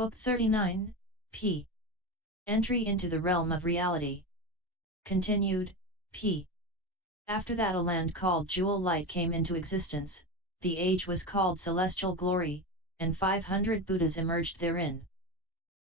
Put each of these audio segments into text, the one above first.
Book 39, p. Entry into the realm of reality. Continued, p. After that a land called Jewel Light came into existence, the age was called Celestial Glory, and 500 Buddhas emerged therein.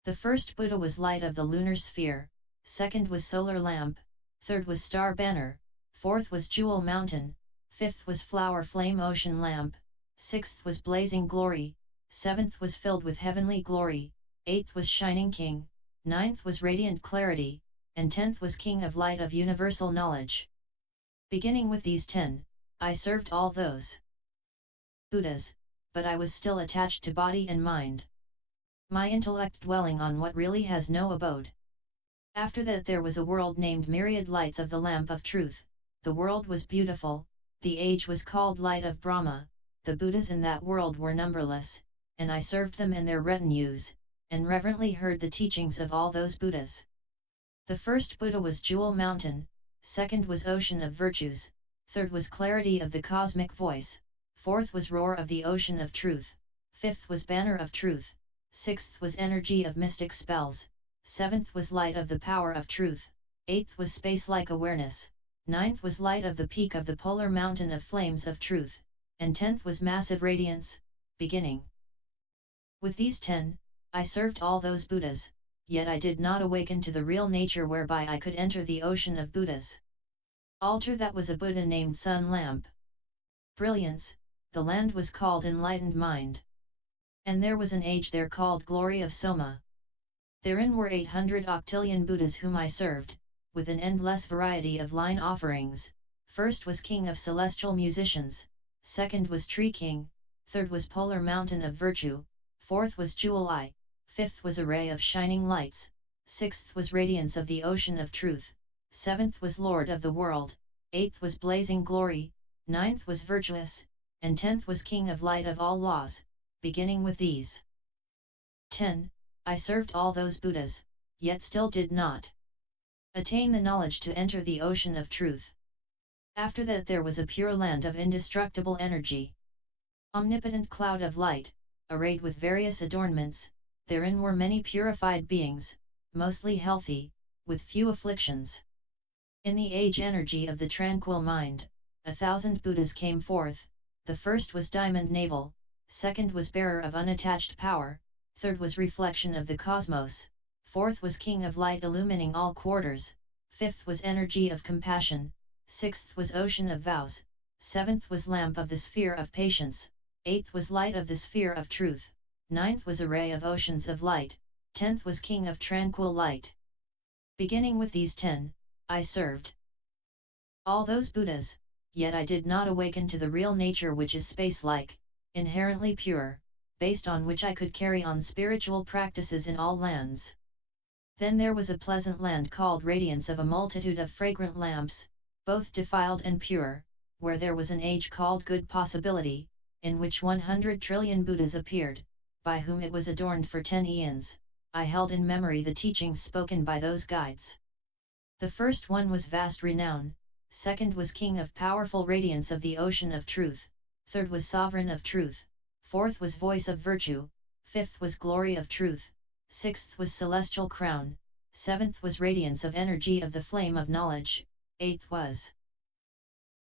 The first Buddha was Light of the Lunar Sphere, second was Solar Lamp, third was Star Banner, fourth was Jewel Mountain, fifth was Flower Flame Ocean Lamp, sixth was Blazing Glory, seventh was Filled with Heavenly Glory, eighth was Shining King, ninth was Radiant Clarity, and 10th was King of Light of Universal Knowledge. Beginning with these 10, I served all those Buddhas, but I was still attached to body and mind. My intellect dwelling on what really has no abode. After that there was a world named Myriad Lights of the Lamp of Truth, the world was beautiful, the age was called Light of Brahma, the Buddhas in that world were numberless, and I served them and their retinues, and reverently heard the teachings of all those Buddhas. The first Buddha was Jewel Mountain, second was Ocean of Virtues, third was Clarity of the Cosmic Voice, fourth was Roar of the Ocean of Truth, fifth was Banner of Truth, sixth was Energy of Mystic Spells, seventh was Light of the Power of Truth, eighth was Space-like Awareness, ninth was Light of the Peak of the Polar Mountain of Flames of Truth, and 10th was Massive Radiance, beginning. With these 10, I served all those Buddhas, yet I did not awaken to the real nature whereby I could enter the ocean of Buddhas. Altar that was a Buddha named Sun Lamp. Brilliance, the land was called Enlightened Mind. And there was an age there called Glory of Soma. Therein were 800 octillion Buddhas whom I served, with an endless variety of line offerings. First was King of Celestial Musicians, second was Tree King, third was Polar Mountain of Virtue, fourth was Jewel Eye, fifth was Array of Shining Lights, sixth was Radiance of the Ocean of Truth, seventh was Lord of the World, eighth was Blazing Glory, ninth was Virtuous, and 10th was King of Light of all laws. Beginning with these 10, I served all those Buddhas, yet still did not attain the knowledge to enter the ocean of truth. After that there was a pure land of indestructible energy. Omnipotent cloud of light, arrayed with various adornments, therein were many purified beings, mostly healthy, with few afflictions. In the age energy of the tranquil mind, 1,000 Buddhas came forth, the first was Diamond Navel, second was Bearer of Unattached Power, third was Reflection of the Cosmos, fourth was King of Light illumining all quarters, fifth was Energy of Compassion, sixth was Ocean of Vows, seventh was Lamp of the Sphere of Patience, eighth was Light of the Sphere of Truth, ninth was Array of Oceans of Light, 10th was King of Tranquil Light. Beginning with these 10, I served all those Buddhas, yet I did not awaken to the real nature which is space-like, inherently pure, based on which I could carry on spiritual practices in all lands. Then there was a pleasant land called Radiance of a multitude of fragrant lamps, both defiled and pure, where there was an age called Good Possibility, in which 100 trillion Buddhas appeared, by whom it was adorned for 10 eons. I held in memory the teachings spoken by those guides. The first one was Vast Renown, second was King of Powerful Radiance of the Ocean of Truth, third was Sovereign of Truth, fourth was Voice of Virtue, fifth was Glory of Truth, sixth was Celestial Crown, seventh was Radiance of Energy of the Flame of Knowledge, eighth was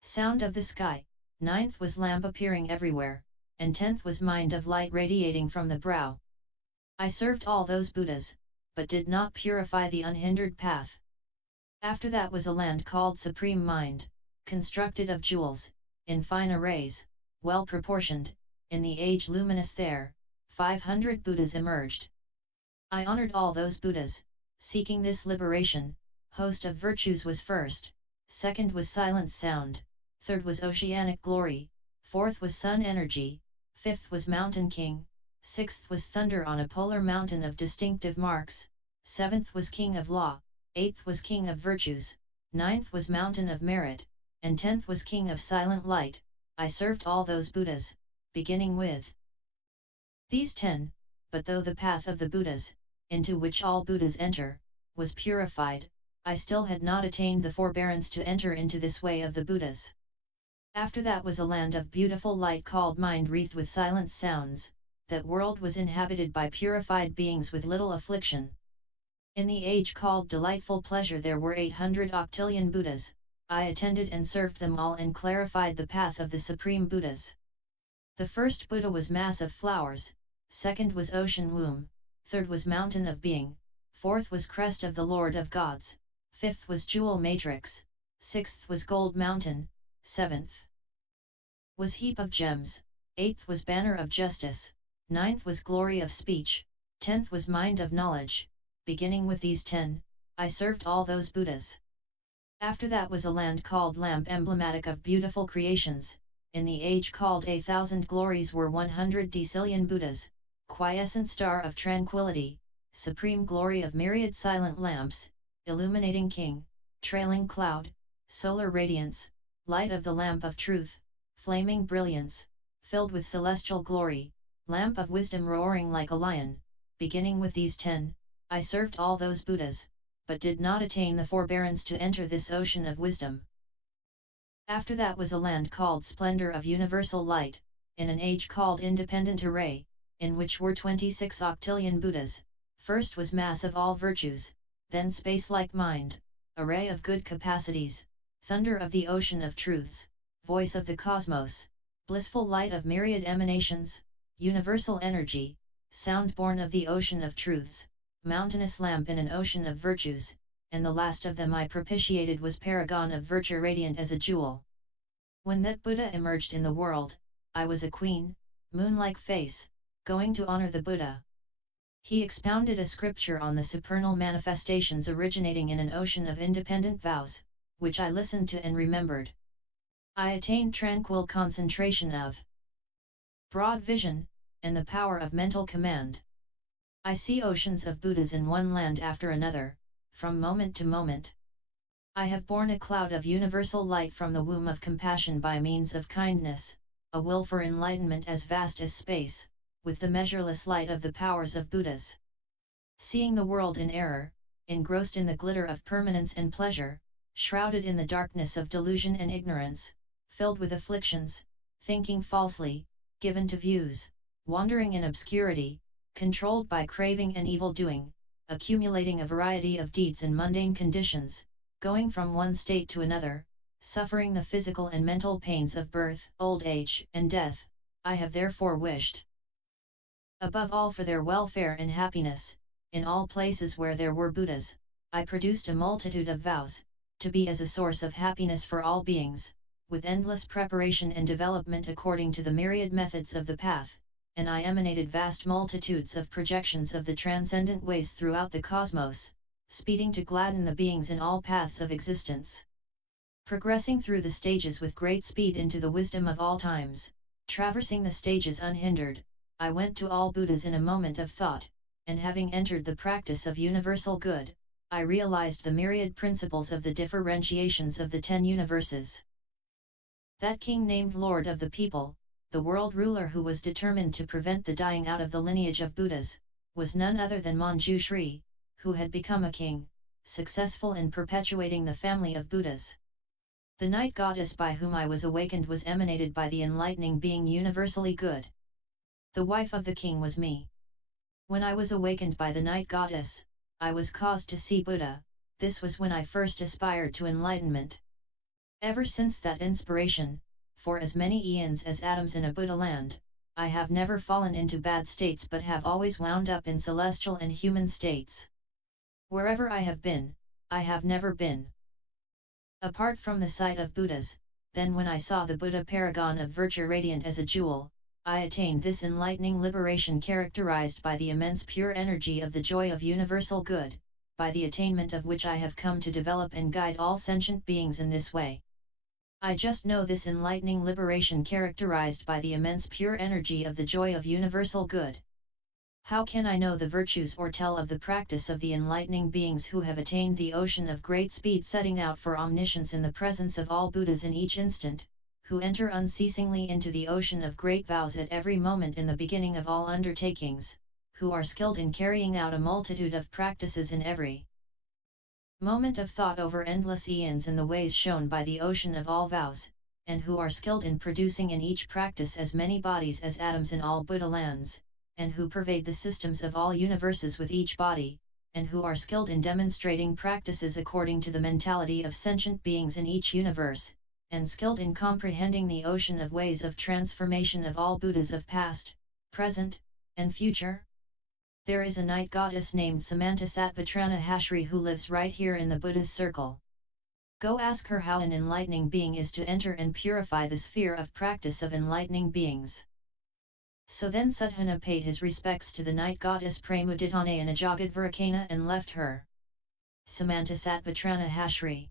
Sound of the Sky, ninth was Lamp appearing everywhere, and 10th was Mind of Light radiating from the brow. I served all those Buddhas, but did not purify the unhindered path. After that was a land called Supreme Mind, constructed of jewels, in fine arrays, well proportioned, in the age luminous there, 500 Buddhas emerged. I honored all those Buddhas, seeking this liberation. Host of Virtues was first, second was Silent Sound, third was Oceanic Glory, fourth was Sun Energy, fifth was Mountain King, sixth was Thunder on a Polar Mountain of Distinctive Marks, seventh was King of Law, eighth was King of Virtues, ninth was Mountain of Merit, and 10th was King of Silent Light. I served all those Buddhas, beginning with these 10, but though the path of the Buddhas, into which all Buddhas enter, was purified, I still had not attained the forbearance to enter into this way of the Buddhas. After that was a land of beautiful light called Mind wreathed with silent sounds, that world was inhabited by purified beings with little affliction. In the age called delightful pleasure there were 800 octillion Buddhas. I attended and served them all and clarified the path of the Supreme Buddhas. The first Buddha was Mass of Flowers, second was Ocean Womb, third was Mountain of Being, fourth was Crest of the Lord of Gods, fifth was Jewel Matrix, sixth was Gold Mountain, seventh was Heap of Gems, eighth was Banner of Justice, ninth was Glory of Speech, 10th was Mind of Knowledge. Beginning with these 10, I served all those Buddhas. After that was a land called Lamp, emblematic of beautiful creations. In the age called 1,000 glories were 100 decillion Buddhas, quiescent star of tranquility, supreme glory of myriad silent lamps, illuminating king, trailing cloud, solar radiance, light of the lamp of truth, flaming brilliance, filled with celestial glory, lamp of wisdom roaring like a lion. Beginning with these 10, I served all those Buddhas, but did not attain the forbearance to enter this ocean of wisdom. After that was a land called Splendor of Universal Light, in an age called Independent Array, in which were 26 octillion Buddhas. First was Mass of all virtues, then Space-like Mind, Array of good capacities, Thunder of the Ocean of Truths, Voice of the Cosmos, Blissful Light of myriad emanations, Universal Energy, Sound born of the Ocean of Truths, Mountainous Lamp in an Ocean of Virtues, and the last of them I propitiated was Paragon of Virtue, radiant as a jewel. When that Buddha emerged in the world, I was a queen, moon-like face, going to honor the Buddha. He expounded a scripture on the supernal manifestations originating in an ocean of independent vows, which I listened to and remembered. I attained tranquil concentration of broad vision, and the power of mental command. I see oceans of Buddhas in one land after another, from moment to moment. I have borne a cloud of universal light from the womb of compassion by means of kindness, a will for enlightenment as vast as space, with the measureless light of the powers of Buddhas. Seeing the world in error, engrossed in the glitter of permanence and pleasure, shrouded in the darkness of delusion and ignorance, filled with afflictions, thinking falsely, given to views, wandering in obscurity, controlled by craving and evil doing, accumulating a variety of deeds in mundane conditions, going from one state to another, suffering the physical and mental pains of birth, old age, and death, I have therefore wished, above all for their welfare and happiness, in all places where there were Buddhas, I produced a multitude of vows, to be as a source of happiness for all beings, with endless preparation and development according to the myriad methods of the path, and I emanated vast multitudes of projections of the transcendent ways throughout the cosmos, speeding to gladden the beings in all paths of existence. Progressing through the stages with great speed into the wisdom of all times, traversing the stages unhindered, I went to all Buddhas in a moment of thought, and having entered the practice of universal good, I realized the myriad principles of the differentiations of the 10 universes. That king named Lord of the People, the world ruler who was determined to prevent the dying out of the lineage of Buddhas, was none other than Manjushri, who had become a king, successful in perpetuating the family of Buddhas. The night goddess by whom I was awakened was emanated by the enlightening being universally good. The wife of the king was me. When I was awakened by the night goddess, I was caused to see Buddha. This was when I first aspired to enlightenment. Ever since that inspiration, for as many eons as atoms in a Buddha land, I have never fallen into bad states but have always wound up in celestial and human states. Wherever I have been, I have never been apart from the sight of Buddhas. Then when I saw the Buddha paragon of virtue radiant as a jewel, I attained this enlightening liberation characterized by the immense pure energy of the joy of universal good, by the attainment of which I have come to develop and guide all sentient beings in this way. I just know this enlightening liberation characterized by the immense pure energy of the joy of universal good. How can I know the virtues or tell of the practice of the enlightening beings who have attained the ocean of great speed, setting out for omniscience in the presence of all Buddhas in each instant, who enter unceasingly into the ocean of great vows at every moment in the beginning of all undertakings, who are skilled in carrying out a multitude of practices in every moment of thought over endless eons in the ways shown by the ocean of all vows, and who are skilled in producing in each practice as many bodies as atoms in all Buddha lands, and who pervade the systems of all universes with each body, and who are skilled in demonstrating practices according to the mentality of sentient beings in each universe, and skilled in comprehending the ocean of ways of transformation of all Buddhas of past, present, and future. There is a night goddess named Samantasattva who lives right here in the Buddha's circle. Go ask her how an enlightening being is to enter and purify the sphere of practice of enlightening beings. So then Suddhana paid his respects to the night goddess Pramuditane and Ajagadvarakana and left her. Samantasattva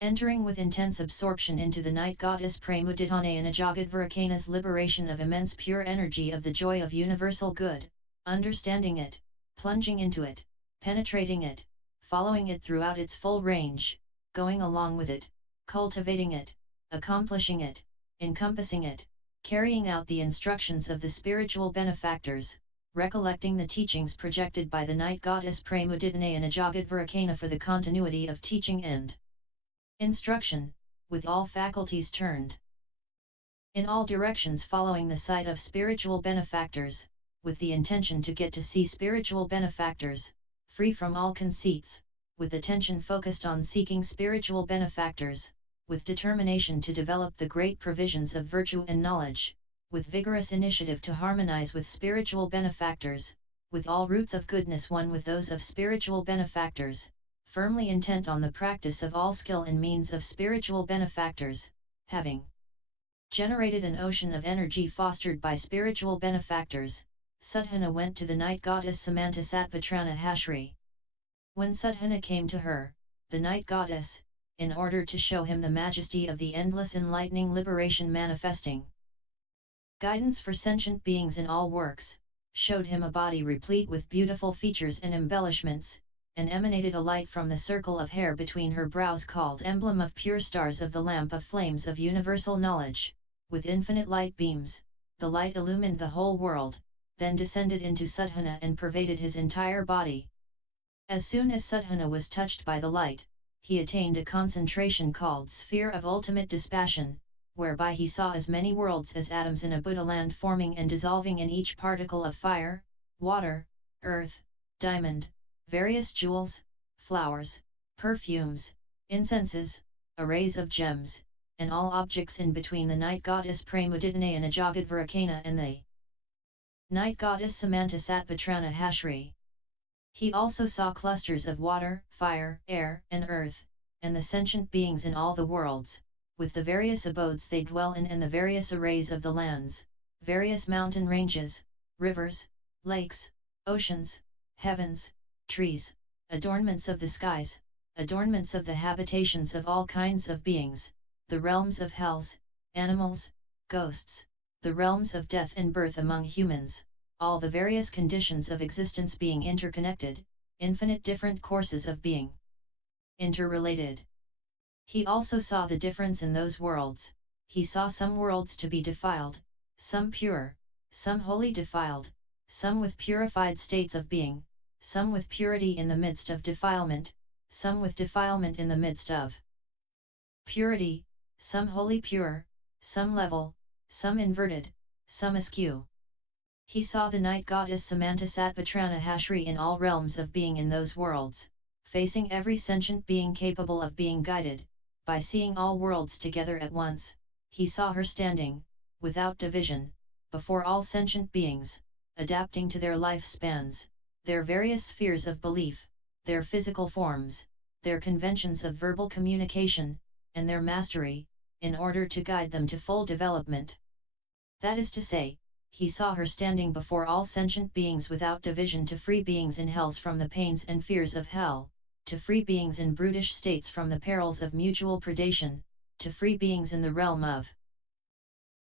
entering with intense absorption into the night goddess Pramuditane and Ajagadvarakana's liberation of immense pure energy of the joy of universal good, understanding it, plunging into it, penetrating it, following it throughout its full range, going along with it, cultivating it, accomplishing it, encompassing it, carrying out the instructions of the spiritual benefactors, recollecting the teachings projected by the night goddess Pramuditane and Ajagadvarakana for the continuity of teaching and instruction, with all faculties turned in all directions following the sight of spiritual benefactors, with the intention to get to see spiritual benefactors, free from all conceits, with attention focused on seeking spiritual benefactors, with determination to develop the great provisions of virtue and knowledge, with vigorous initiative to harmonize with spiritual benefactors, with all roots of goodness one with those of spiritual benefactors, firmly intent on the practice of all skill and means of spiritual benefactors, having generated an ocean of energy fostered by spiritual benefactors, Suddhana went to the night goddess Samantasattva. When Suddhana came to her, the night goddess, in order to show him the majesty of the endless enlightening liberation manifesting guidance for sentient beings in all works, showed him a body replete with beautiful features and embellishments, and emanated a light from the circle of hair between her brows called emblem of pure stars of the lamp of flames of universal knowledge, with infinite light beams. The light illumined the whole world, then descended into Suddhana and pervaded his entire body. As soon as Suddhana was touched by the light, he attained a concentration called sphere of ultimate dispassion, whereby he saw as many worlds as atoms in a Buddha land forming and dissolving in each particle of fire, water, earth, diamond, various jewels, flowers, perfumes, incenses, arrays of gems, and all objects in between the night goddess Pramuditane and Ajagadvarakana and the night goddess Samantasattva. He also saw clusters of water, fire, air, and earth, and the sentient beings in all the worlds, with the various abodes they dwell in and the various arrays of the lands, various mountain ranges, rivers, lakes, oceans, heavens, trees, adornments of the skies, adornments of the habitations of all kinds of beings, the realms of hells, animals, ghosts, the realms of death and birth among humans, all the various conditions of existence being interconnected, infinite different courses of being interrelated. He also saw the difference in those worlds. He saw some worlds to be defiled, some pure, some wholly defiled, some with purified states of being, some with purity in the midst of defilement, some with defilement in the midst of purity, some wholly pure, some level, some inverted, some askew. He saw the night goddess Samantasattva in all realms of being in those worlds, facing every sentient being capable of being guided. By seeing all worlds together at once, he saw her standing, without division, before all sentient beings, adapting to their life spans, their various spheres of belief, their physical forms, their conventions of verbal communication, and their mastery, in order to guide them to full development. That is to say, he saw her standing before all sentient beings without division, to free beings in hells from the pains and fears of hell, to free beings in brutish states from the perils of mutual predation, to free beings in the realm of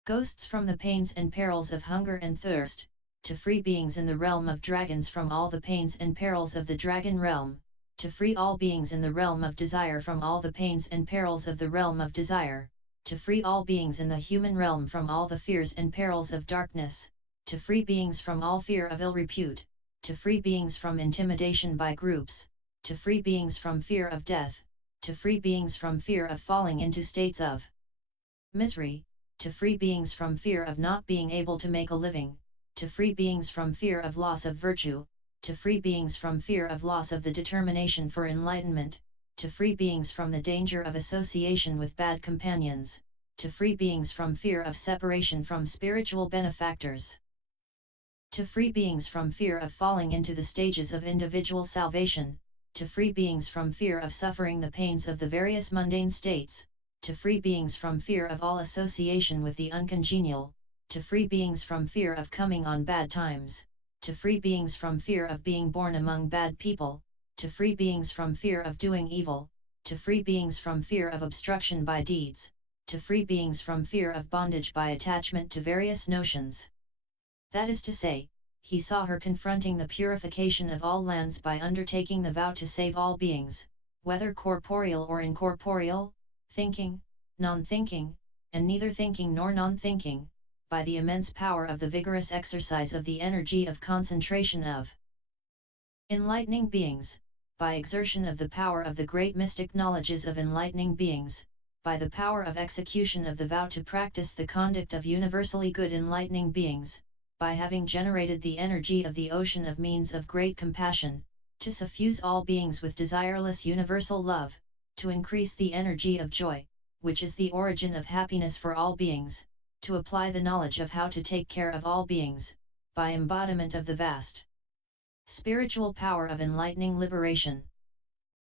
ghosts from the pains and perils of hunger and thirst, to free beings in the realm of dragons from all the pains and perils of the dragon realm, to free all beings in the realm of desire from all the pains and perils of the realm of desire, to free all beings in the human realm from all the fears and perils of darkness, to free beings from all fear of ill repute, to free beings from intimidation by groups, to free beings from fear of death, to free beings from fear of falling into states of misery, to free beings from fear of not being able to make a living, to free beings from fear of loss of virtue, to free beings from fear of loss of the determination for enlightenment, to free beings from the danger of association with bad companions, to free beings from fear of separation from spiritual benefactors, to free beings from fear of falling into the stages of individual salvation, to free beings from fear of suffering the pains of the various mundane states, to free beings from fear of all association with the uncongenial, to free beings from fear of coming on bad times, to free beings from fear of being born among bad people, to free beings from fear of doing evil, to free beings from fear of obstruction by deeds, to free beings from fear of bondage by attachment to various notions. That is to say, he saw her confronting the purification of all lands by undertaking the vow to save all beings, whether corporeal or incorporeal, thinking, non-thinking, and neither thinking nor non-thinking, by the immense power of the vigorous exercise of the energy of concentration of enlightening beings, by exertion of the power of the great mystic knowledges of enlightening beings, by the power of execution of the vow to practice the conduct of universally good enlightening beings, by having generated the energy of the ocean of means of great compassion, to suffuse all beings with desireless universal love, to increase the energy of joy, which is the origin of happiness for all beings, to apply the knowledge of how to take care of all beings, by embodiment of the vast spiritual power of enlightening liberation.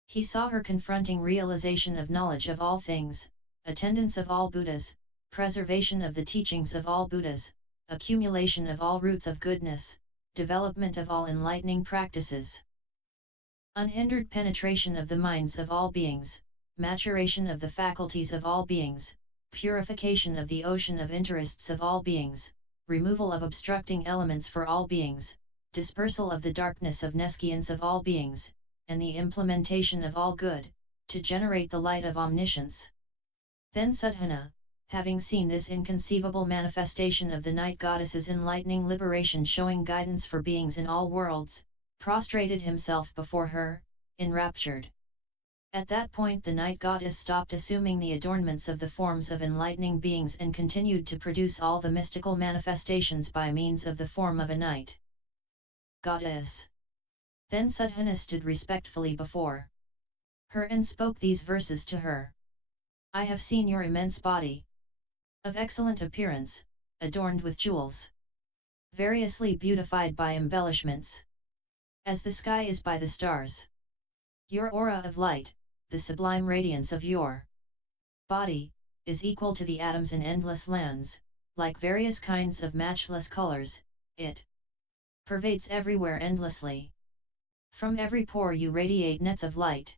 He saw her confronting realization of knowledge of all things, attendance of all Buddhas, preservation of the teachings of all Buddhas, accumulation of all roots of goodness, development of all enlightening practices, unhindered penetration of the minds of all beings, maturation of the faculties of all beings, purification of the ocean of interests of all beings, removal of obstructing elements for all beings, dispersal of the darkness of nescience of all beings, and the implementation of all good, to generate the light of omniscience. Then Sadhana, having seen this inconceivable manifestation of the night goddess's enlightening liberation showing guidance for beings in all worlds, prostrated himself before her, enraptured. At that point the night goddess stopped assuming the adornments of the forms of enlightening beings and continued to produce all the mystical manifestations by means of the form of a night goddess. Then Sadhana stood respectfully before her and spoke these verses to her. I have seen your immense body, of excellent appearance, adorned with jewels, variously beautified by embellishments, as the sky is by the stars. Your aura of light, the sublime radiance of your body, is equal to the atoms in endless lands, like various kinds of matchless colors, it pervades everywhere endlessly. From every pore you radiate nets of light,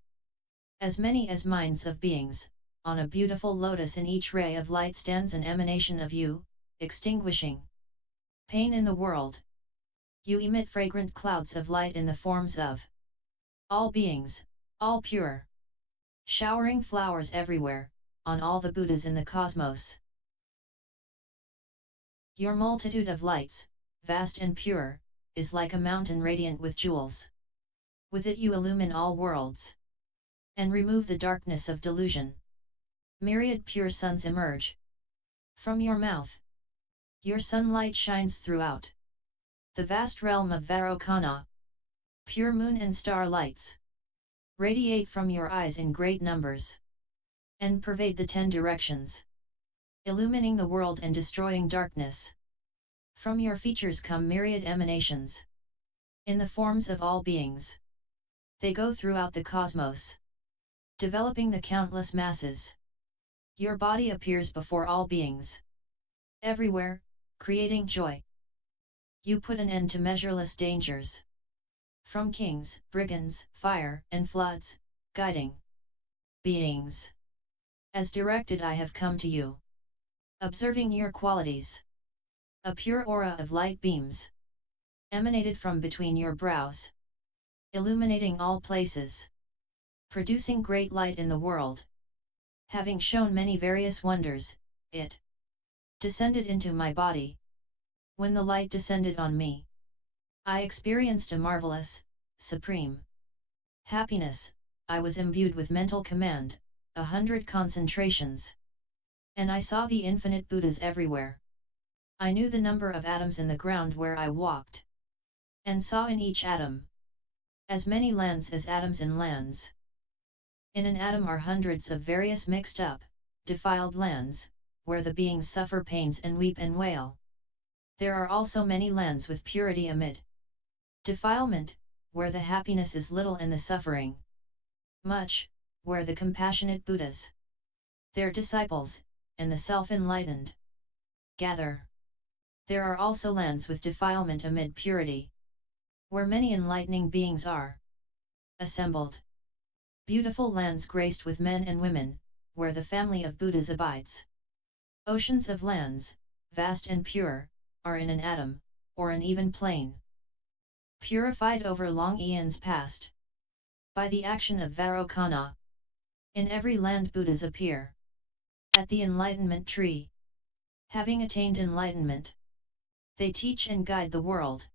as many as minds of beings. On a beautiful lotus in each ray of light stands an emanation of you, extinguishing pain in the world. You emit fragrant clouds of light in the forms of all beings, all pure, showering flowers everywhere, on all the Buddhas in the cosmos. Your multitude of lights, vast and pure, is like a mountain radiant with jewels. With it you illumine all worlds, and remove the darkness of delusion. Myriad pure suns emerge from your mouth. Your sunlight shines throughout the vast realm of Varokana. Pure moon and star lights radiate from your eyes in great numbers, and pervade the 10 directions, illumining the world and destroying darkness. From your features come myriad emanations, in the forms of all beings. They go throughout the cosmos, developing the countless masses. Your body appears before all beings, everywhere, creating joy. You put an end to measureless dangers, from kings, brigands, fire, and floods, guiding beings. As directed I have come to you, observing your qualities. A pure aura of light beams emanated from between your brows, illuminating all places, producing great light in the world. Having shown many various wonders, it descended into my body. When the light descended on me, I experienced a marvelous, supreme happiness. I was imbued with mental command, 100 concentrations. And I saw the infinite Buddhas everywhere. I knew the number of atoms in the ground where I walked, and saw in each atom as many lands as atoms in lands. In an atom are hundreds of various mixed up, defiled lands, where the beings suffer pains and weep and wail. There are also many lands with purity amid defilement, where the happiness is little and the suffering much, where the compassionate Buddhas, their disciples, and the self-enlightened gather. There are also lands with defilement amid purity, where many enlightening beings are assembled. Beautiful lands graced with men and women, where the family of Buddhas abides. Oceans of lands, vast and pure, are in an atom, or an even plane, purified over long eons past, by the action of Varokana. In every land Buddhas appear. At the enlightenment tree, having attained enlightenment, they teach and guide the world.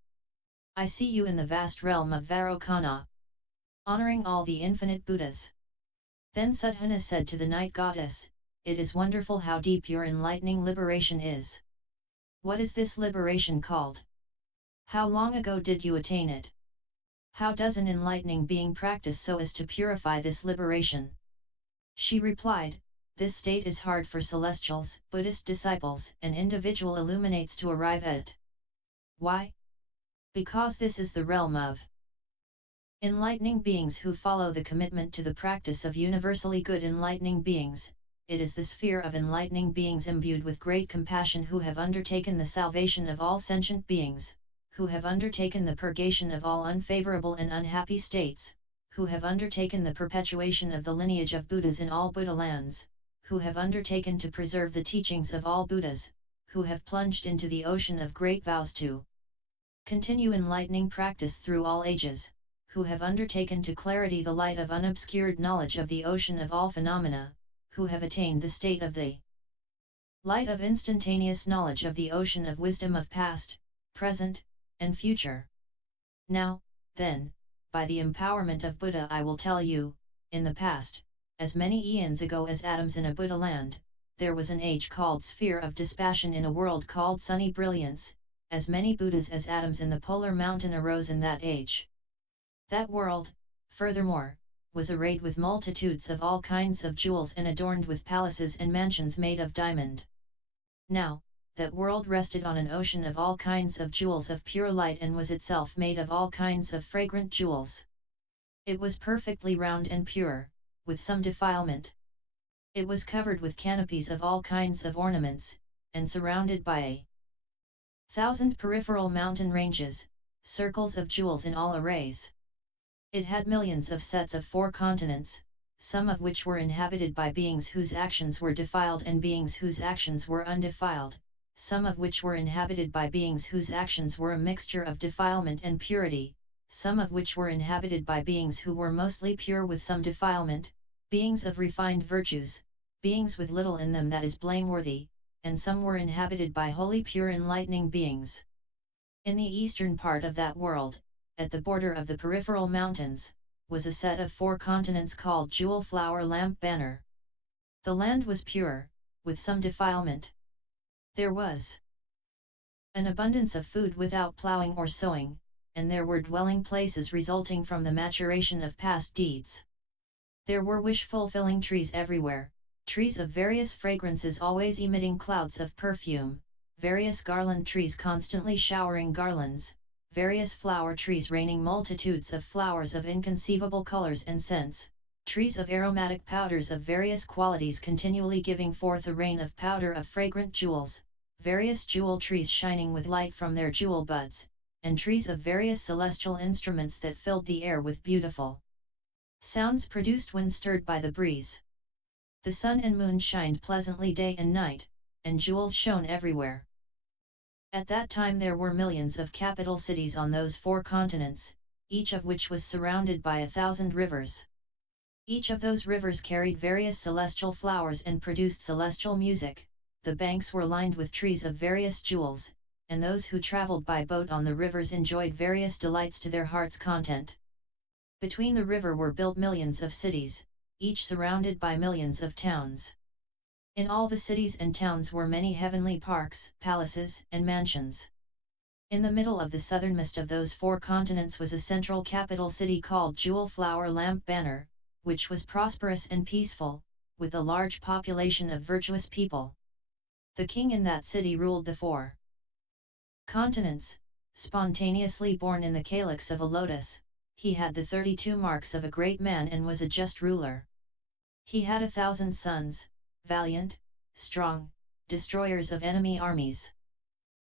I see you in the vast realm of Varokana, honoring all the infinite Buddhas. Then Suddhana said to the night goddess, "It is wonderful how deep your enlightening liberation is. What is this liberation called? How long ago did you attain it? How does an enlightening being practice so as to purify this liberation?" She replied, "This state is hard for celestials, Buddhist disciples, and individual illuminates to arrive at. Why? Because this is the realm of enlightening beings who follow the commitment to the practice of universally good enlightening beings. It is the sphere of enlightening beings imbued with great compassion who have undertaken the salvation of all sentient beings, who have undertaken the purgation of all unfavorable and unhappy states, who have undertaken the perpetuation of the lineage of Buddhas in all Buddha lands, who have undertaken to preserve the teachings of all Buddhas, who have plunged into the ocean of great vows to continue enlightening practice through all ages, who have undertaken to clarity the light of unobscured knowledge of the ocean of all phenomena, who have attained the state of the light of instantaneous knowledge of the ocean of wisdom of past, present, and future. Now, then, by the empowerment of Buddha I will tell you, in the past, as many eons ago as atoms in a Buddha land, there was an age called sphere of dispassion in a world called sunny brilliance, as many Buddhas as atoms in the polar mountain arose in that age. That world, furthermore, was arrayed with multitudes of all kinds of jewels and adorned with palaces and mansions made of diamond. Now, that world rested on an ocean of all kinds of jewels of pure light and was itself made of all kinds of fragrant jewels. It was perfectly round and pure, with some defilement. It was covered with canopies of all kinds of ornaments, and surrounded by 1,000 peripheral mountain ranges, circles of jewels in all arrays. It had millions of sets of 4 continents, some of which were inhabited by beings whose actions were defiled and beings whose actions were undefiled, some of which were inhabited by beings whose actions were a mixture of defilement and purity, some of which were inhabited by beings who were mostly pure with some defilement, beings of refined virtues, beings with little in them that is blameworthy, and some were inhabited by wholly pure enlightening beings. In the eastern part of that world, at the border of the peripheral mountains, was a set of 4 continents called Jewel Flower Lamp Banner. The land was pure, with some defilement. There was an abundance of food without plowing or sowing, and there were dwelling places resulting from the maturation of past deeds. There were wish-fulfilling trees everywhere, trees of various fragrances always emitting clouds of perfume, various garland trees constantly showering garlands, various flower trees raining multitudes of flowers of inconceivable colors and scents, trees of aromatic powders of various qualities continually giving forth a rain of powder of fragrant jewels, various jewel trees shining with light from their jewel buds, and trees of various celestial instruments that filled the air with beautiful sounds produced when stirred by the breeze. The sun and moon shined pleasantly day and night, and jewels shone everywhere. At that time there were millions of capital cities on those 4 continents, each of which was surrounded by 1,000 rivers. Each of those rivers carried various celestial flowers and produced celestial music. The banks were lined with trees of various jewels, and those who traveled by boat on the rivers enjoyed various delights to their heart's content. Between the river were built millions of cities, each surrounded by millions of towns. In all the cities and towns were many heavenly parks, palaces, and mansions. In the middle of the southernmost of those 4 continents was a central capital city called Jewel Flower Lamp Banner, which was prosperous and peaceful, with a large population of virtuous people. The king in that city ruled the 4 continents, spontaneously born in the calyx of a lotus. He had the 32 marks of a great man and was a just ruler. He had 1,000 sons, valiant, strong, destroyers of enemy armies.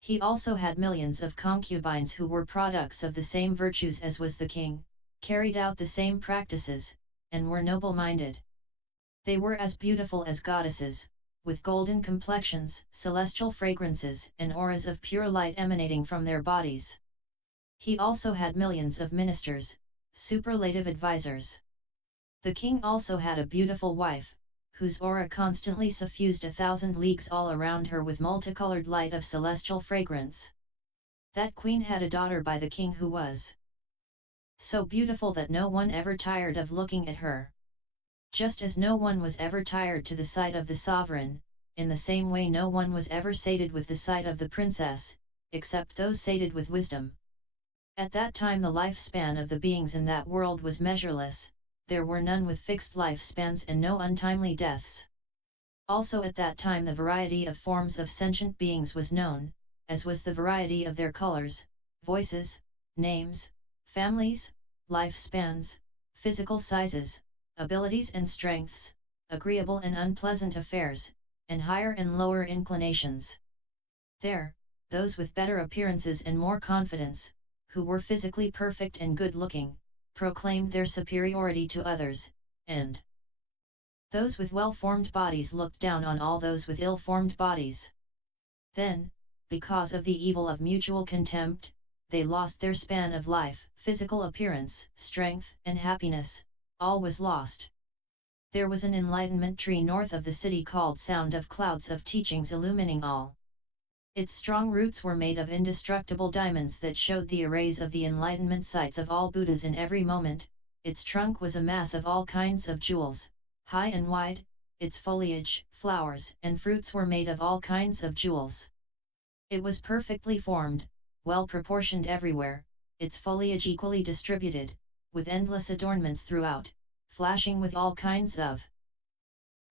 He also had millions of concubines who were products of the same virtues as was the king, carried out the same practices, and were noble-minded. They were as beautiful as goddesses, with golden complexions, celestial fragrances, and auras of pure light emanating from their bodies. He also had millions of ministers, superlative advisors. The king also had a beautiful wife, whose aura constantly suffused 1,000 leagues all around her with multicolored light of celestial fragrance. That queen had a daughter by the king who was so beautiful that no one ever tired of looking at her. Just as no one was ever tired to the sight of the sovereign, in the same way no one was ever sated with the sight of the princess, except those sated with wisdom. At that time the lifespan of the beings in that world was measureless, there were none with fixed lifespans and no untimely deaths. Also at that time the variety of forms of sentient beings was known, as was the variety of their colors, voices, names, families, lifespans, physical sizes, abilities and strengths, agreeable and unpleasant affairs, and higher and lower inclinations. There, those with better appearances and more confidence, who were physically perfect and good-looking, proclaimed their superiority to others, and those with well-formed bodies looked down on all those with ill-formed bodies. Then, because of the evil of mutual contempt, they lost their span of life, physical appearance, strength, and happiness, all was lost. There was an enlightenment tree north of the city called Sound of Clouds of Teachings illumining all. Its strong roots were made of indestructible diamonds that showed the arrays of the enlightenment sites of all Buddhas in every moment. Its trunk was a mass of all kinds of jewels, high and wide. Its foliage, flowers, and fruits were made of all kinds of jewels. It was perfectly formed, well proportioned everywhere, its foliage equally distributed, with endless adornments throughout, flashing with all kinds of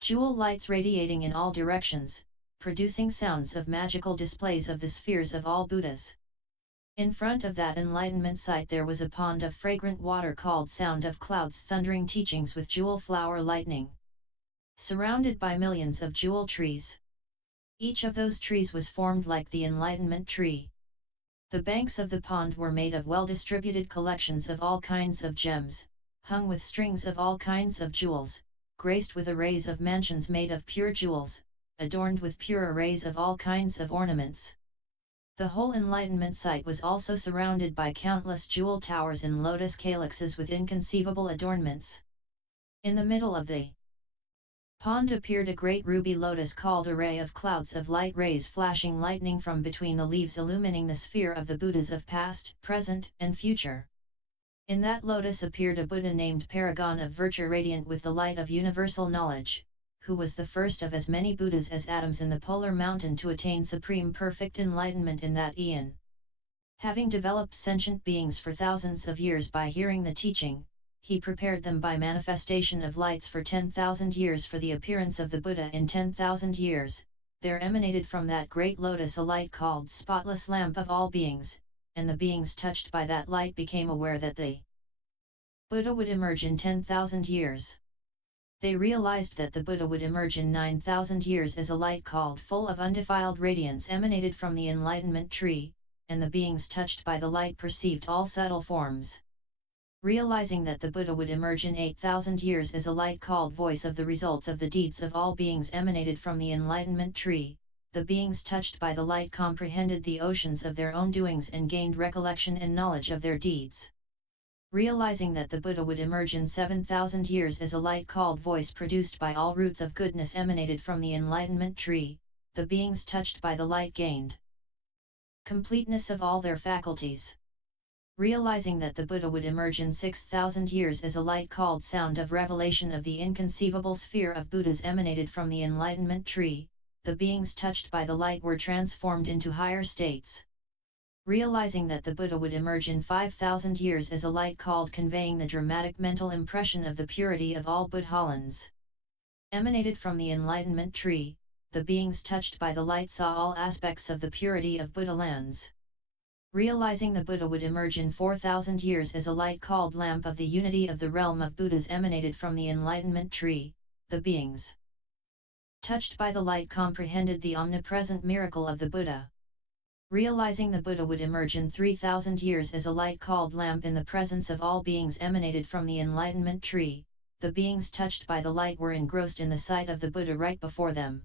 jewel lights radiating in all directions, producing sounds of magical displays of the spheres of all Buddhas. In front of that enlightenment site there was a pond of fragrant water called Sound of Clouds thundering teachings with jewel flower lightning. Surrounded by millions of jewel trees. Each of those trees was formed like the enlightenment tree. The banks of the pond were made of well-distributed collections of all kinds of gems, hung with strings of all kinds of jewels, graced with arrays of mansions made of pure jewels, adorned with pure arrays of all kinds of ornaments. The whole enlightenment site was also surrounded by countless jewel towers and lotus calyxes with inconceivable adornments. In the middle of the pond appeared a great ruby lotus called Array of Clouds of Light rays flashing lightning from between the leaves illumining the sphere of the Buddhas of past, present, and future. In that lotus appeared a Buddha named Paragon of Virtue radiant with the light of universal knowledge, who was the first of as many Buddhas as atoms in the polar mountain to attain supreme perfect enlightenment in that eon. Having developed sentient beings for thousands of years by hearing the teaching, he prepared them by manifestation of lights for 10,000 years for the appearance of the Buddha in 10,000 years. There emanated from that great lotus a light called spotless lamp of all beings, and the beings touched by that light became aware that the Buddha would emerge in 10,000 years. They realized that the Buddha would emerge in 9,000 years as a light called full of undefiled radiance emanated from the enlightenment tree, and the beings touched by the light perceived all subtle forms. Realizing that the Buddha would emerge in 8,000 years as a light called voice of the results of the deeds of all beings emanated from the enlightenment tree, the beings touched by the light comprehended the oceans of their own doings and gained recollection and knowledge of their deeds. Realizing that the Buddha would emerge in 7,000 years as a light called voice produced by all roots of goodness emanated from the enlightenment tree, the beings touched by the light gained completeness of all their faculties. realizing that the Buddha would emerge in 6,000 years as a light called sound of revelation of the inconceivable sphere of Buddhas emanated from the enlightenment tree, the beings touched by the light were transformed into higher states. Realizing that the Buddha would emerge in 5,000 years as a light called conveying the dramatic mental impression of the purity of all Buddhalans emanated from the enlightenment tree, the beings touched by the light saw all aspects of the purity of Buddha lands. Realizing the Buddha would emerge in 4,000 years as a light called lamp of the unity of the realm of Buddhas emanated from the enlightenment tree, the beings touched by the light comprehended the omnipresent miracle of the Buddha. Realizing the Buddha would emerge in 3,000 years as a light called lamp in the presence of all beings emanated from the enlightenment tree, the beings touched by the light were engrossed in the sight of the Buddha right before them.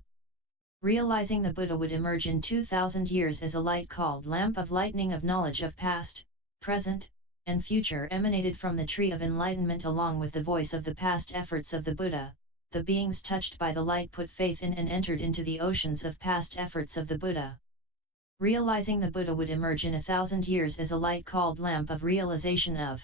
Realizing the Buddha would emerge in 2,000 years as a light called lamp of lightning of knowledge of past, present, and future emanated from the tree of enlightenment along with the voice of the past efforts of the Buddha, the beings touched by the light put faith in and entered into the oceans of past efforts of the Buddha. Realizing the Buddha would emerge in 1,000 years as a light called lamp of realization of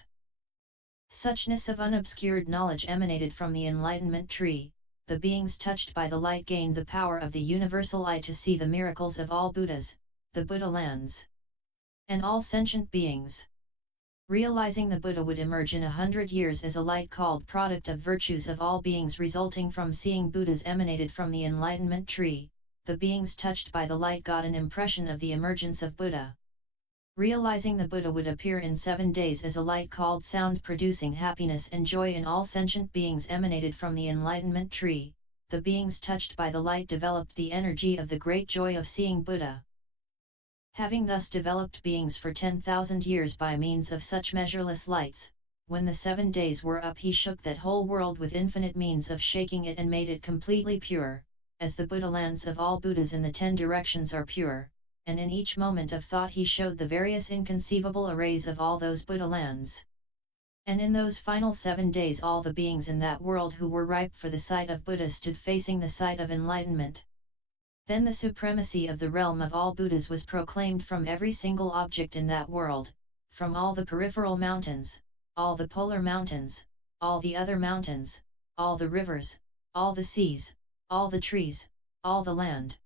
suchness of unobscured knowledge emanated from the enlightenment tree, the beings touched by the light gained the power of the universal eye to see the miracles of all Buddhas, the Buddha lands, and all sentient beings. Realizing the Buddha would emerge in 100 years as a light called product of virtues of all beings resulting from seeing Buddhas emanated from the enlightenment tree, the beings touched by the light got an impression of the emergence of Buddha. Realizing the Buddha would appear in 7 days as a light called sound producing happiness and joy in all sentient beings emanated from the enlightenment tree, the beings touched by the light developed the energy of the great joy of seeing Buddha. Having thus developed beings for 10,000 years by means of such measureless lights, when the 7 days were up he shook that whole world with infinite means of shaking it and made it completely pure, as the Buddha lands of all Buddhas in the 10 directions are pure. And in each moment of thought he showed the various inconceivable arrays of all those Buddha lands. And in those final 7 days all the beings in that world who were ripe for the sight of Buddha stood facing the sight of enlightenment. Then the supremacy of the realm of all Buddhas was proclaimed from every single object in that world, from all the peripheral mountains, all the polar mountains, all the other mountains, all the rivers, all the seas, all the trees, all the land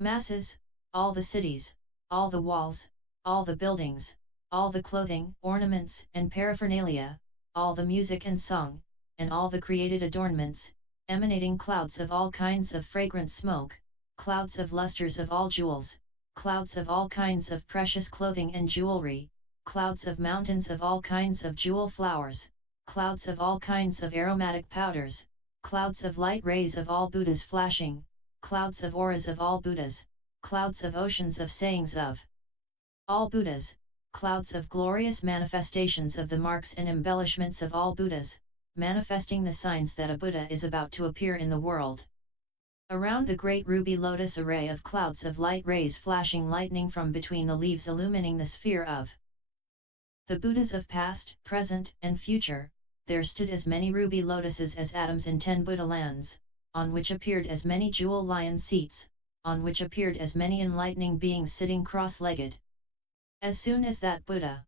masses, all the cities, all the walls, all the buildings, all the clothing, ornaments, and paraphernalia, all the music and song, and all the created adornments, emanating clouds of all kinds of fragrant smoke, clouds of lustres of all jewels, clouds of all kinds of precious clothing and jewelry, clouds of mountains of all kinds of jewel flowers, clouds of all kinds of aromatic powders, clouds of light rays of all Buddhas flashing, clouds of auras of all Buddhas, clouds of oceans of sayings of all Buddhas, clouds of glorious manifestations of the marks and embellishments of all Buddhas, manifesting the signs that a Buddha is about to appear in the world. Around the great ruby lotus array of clouds of light rays flashing lightning from between the leaves illumining the sphere of the Buddhas of past, present, and future, there stood as many ruby lotuses as atoms in 10 Buddha lands, on which appeared as many jewel lion seats, on which appeared as many enlightening beings sitting cross-legged. As soon as that Buddha,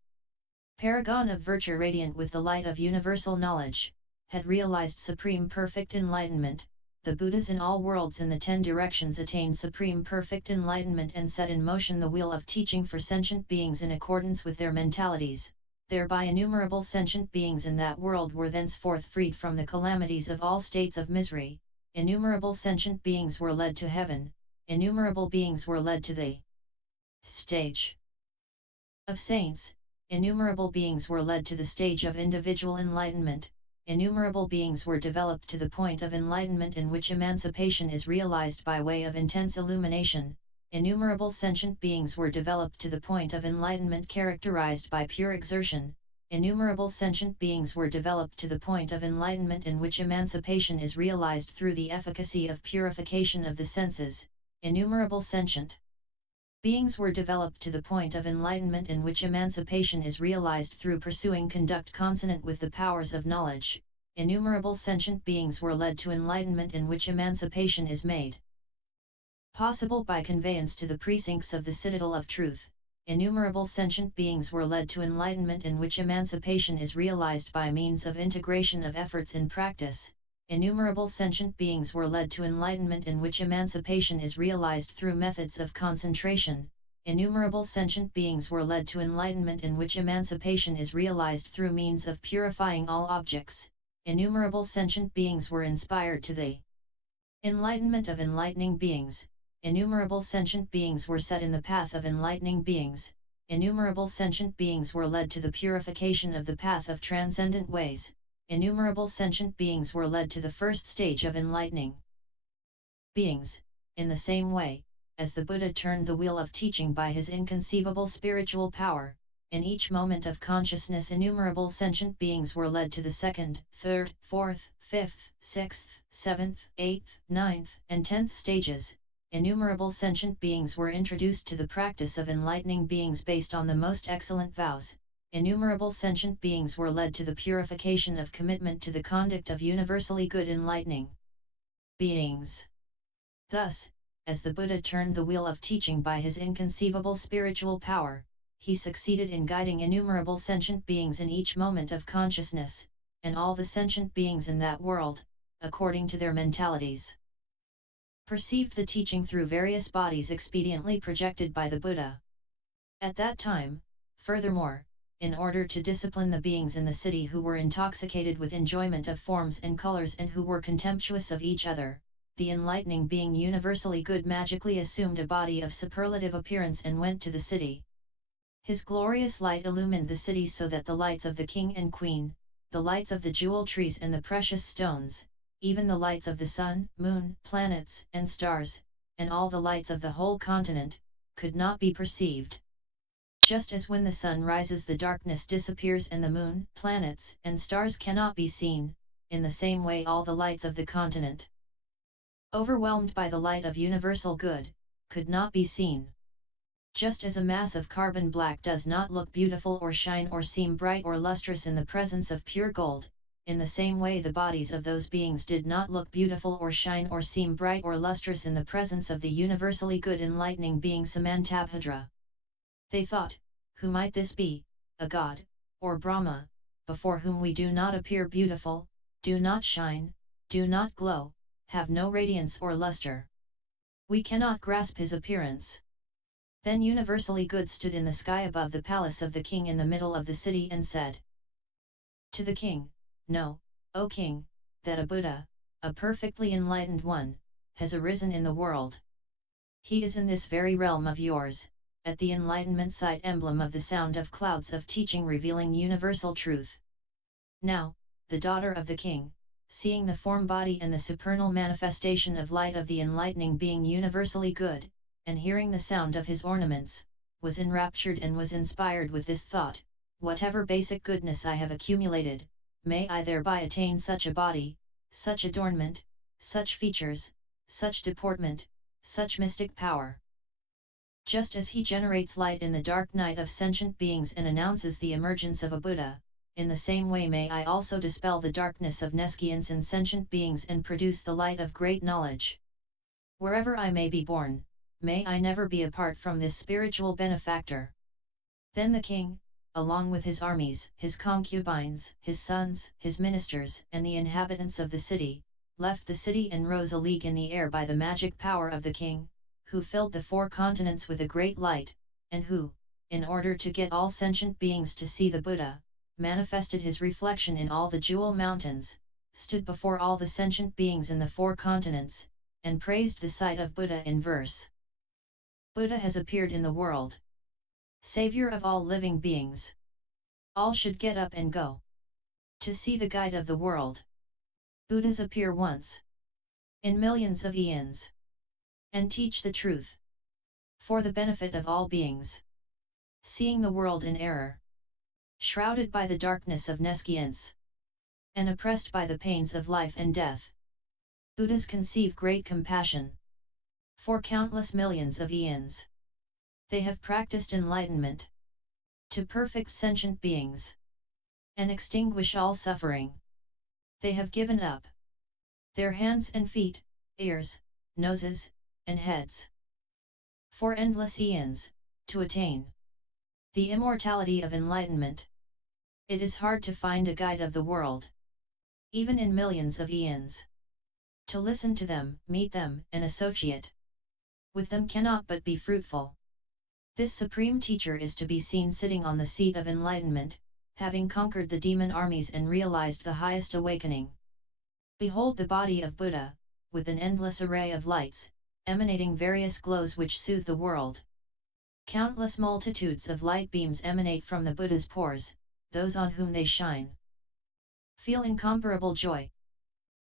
paragon of virtue radiant with the light of universal knowledge, had realized supreme perfect enlightenment, the Buddhas in all worlds in the 10 directions attained supreme perfect enlightenment and set in motion the wheel of teaching for sentient beings in accordance with their mentalities. Thereby innumerable sentient beings in that world were thenceforth freed from the calamities of all states of misery, innumerable sentient beings were led to heaven, innumerable beings were led to the stage of saints, innumerable beings were led to the stage of individual enlightenment, innumerable beings were developed to the point of enlightenment in which emancipation is realized by way of intense illumination, innumerable sentient beings were developed to the point of enlightenment characterized by pure exertion, innumerable sentient beings were developed to the point of enlightenment in which emancipation is realized through the efficacy of purification of the senses, innumerable sentient beings were developed to the point of enlightenment in which emancipation is realized through pursuing conduct consonant with the powers of knowledge, innumerable sentient beings were led to enlightenment in which emancipation is made possible by conveyance to the precincts of the citadel of truth, innumerable sentient beings were led to enlightenment, in which emancipation is realized by means of integration of efforts in practice. Innumerable sentient beings were led to enlightenment, in which emancipation is realized through methods of concentration. Innumerable sentient beings were led to enlightenment, in which emancipation is realized through means of purifying all objects. Innumerable sentient beings were inspired to the enlightenment of enlightening beings. Innumerable sentient beings were set in the path of enlightening beings. Innumerable sentient beings were led to the purification of the path of transcendent ways. Innumerable sentient beings were led to the first stage of enlightening beings. In the same way, as the Buddha turned the wheel of teaching by his inconceivable spiritual power, in each moment of consciousness innumerable sentient beings were led to the second, third, fourth, fifth, sixth, seventh, eighth, ninth, and 10th stages. Innumerable sentient beings were introduced to the practice of enlightening beings based on the most excellent vows. Innumerable sentient beings were led to the purification of commitment to the conduct of universally good enlightening beings. Thus, as the Buddha turned the wheel of teaching by his inconceivable spiritual power, he succeeded in guiding innumerable sentient beings in each moment of consciousness, and all the sentient beings in that world, according to their mentalities, perceived the teaching through various bodies expediently projected by the Buddha. At that time, furthermore, in order to discipline the beings in the city who were intoxicated with enjoyment of forms and colors and who were contemptuous of each other, the enlightening being universally good magically assumed a body of superlative appearance and went to the city. His glorious light illumined the city so that the lights of the king and queen, the lights of the jewel trees and the precious stones, even the lights of the sun, moon, planets, and stars, and all the lights of the whole continent, could not be perceived. Just as when the sun rises the darkness disappears and the moon, planets, and stars cannot be seen, in the same way all the lights of the continent, overwhelmed by the light of universal good, could not be seen. Just as a mass of carbon black does not look beautiful or shine or seem bright or lustrous in the presence of pure gold, in the same way the bodies of those beings did not look beautiful or shine or seem bright or lustrous in the presence of the universally good enlightening being Samantabhadra. They thought, who might this be, a god, or Brahma, before whom we do not appear beautiful, do not shine, do not glow, have no radiance or luster? We cannot grasp his appearance. Then universally good stood in the sky above the palace of the king in the middle of the city and said to the king, "Know, O king, that a Buddha, a perfectly enlightened one, has arisen in the world. He is in this very realm of yours, at the enlightenment site emblem of the sound of clouds of teaching revealing universal truth." Now, the daughter of the king, seeing the form body and the supernal manifestation of light of the enlightening being universally good, and hearing the sound of his ornaments, was enraptured and was inspired with this thought, "Whatever basic goodness I have accumulated, may I thereby attain such a body, such adornment, such features, such deportment, such mystic power." Just as he generates light in the dark night of sentient beings and announces the emergence of a Buddha, in the same way may I also dispel the darkness of nescience in sentient beings and produce the light of great knowledge. Wherever I may be born, may I never be apart from this spiritual benefactor. Then the king, along with his armies, his concubines, his sons, his ministers, and the inhabitants of the city, left the city and rose a league in the air by the magic power of the king, who filled the 4 continents with a great light, and who, in order to get all sentient beings to see the Buddha, manifested his reflection in all the jewel mountains, stood before all the sentient beings in the 4 continents, and praised the sight of Buddha in verse. Buddha has appeared in the world. Savior of all living beings. All should get up and go to see the guide of the world. Buddhas appear once in millions of eons and teach the truth for the benefit of all beings. Seeing the world in error, shrouded by the darkness of nescience, and oppressed by the pains of life and death, Buddhas conceive great compassion. For countless millions of eons, they have practiced enlightenment to perfect sentient beings and extinguish all suffering. They have given up their hands and feet, ears, noses, and heads for endless eons to attain The immortality of enlightenment. It is hard to find a guide of the world, even in millions of eons. To listen to them, meet them, and associate with them cannot but be fruitful. This supreme teacher is to be seen sitting on the seat of enlightenment, having conquered the demon armies and realized the highest awakening. Behold the body of Buddha, with an endless array of lights, emanating various glows which soothe the world. Countless multitudes of light beams emanate from the Buddha's pores, those on whom they shine. Feel incomparable joy.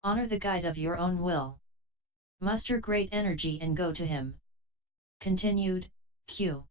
Honor the guide of your own will. Muster great energy and go to him. Continued, Q.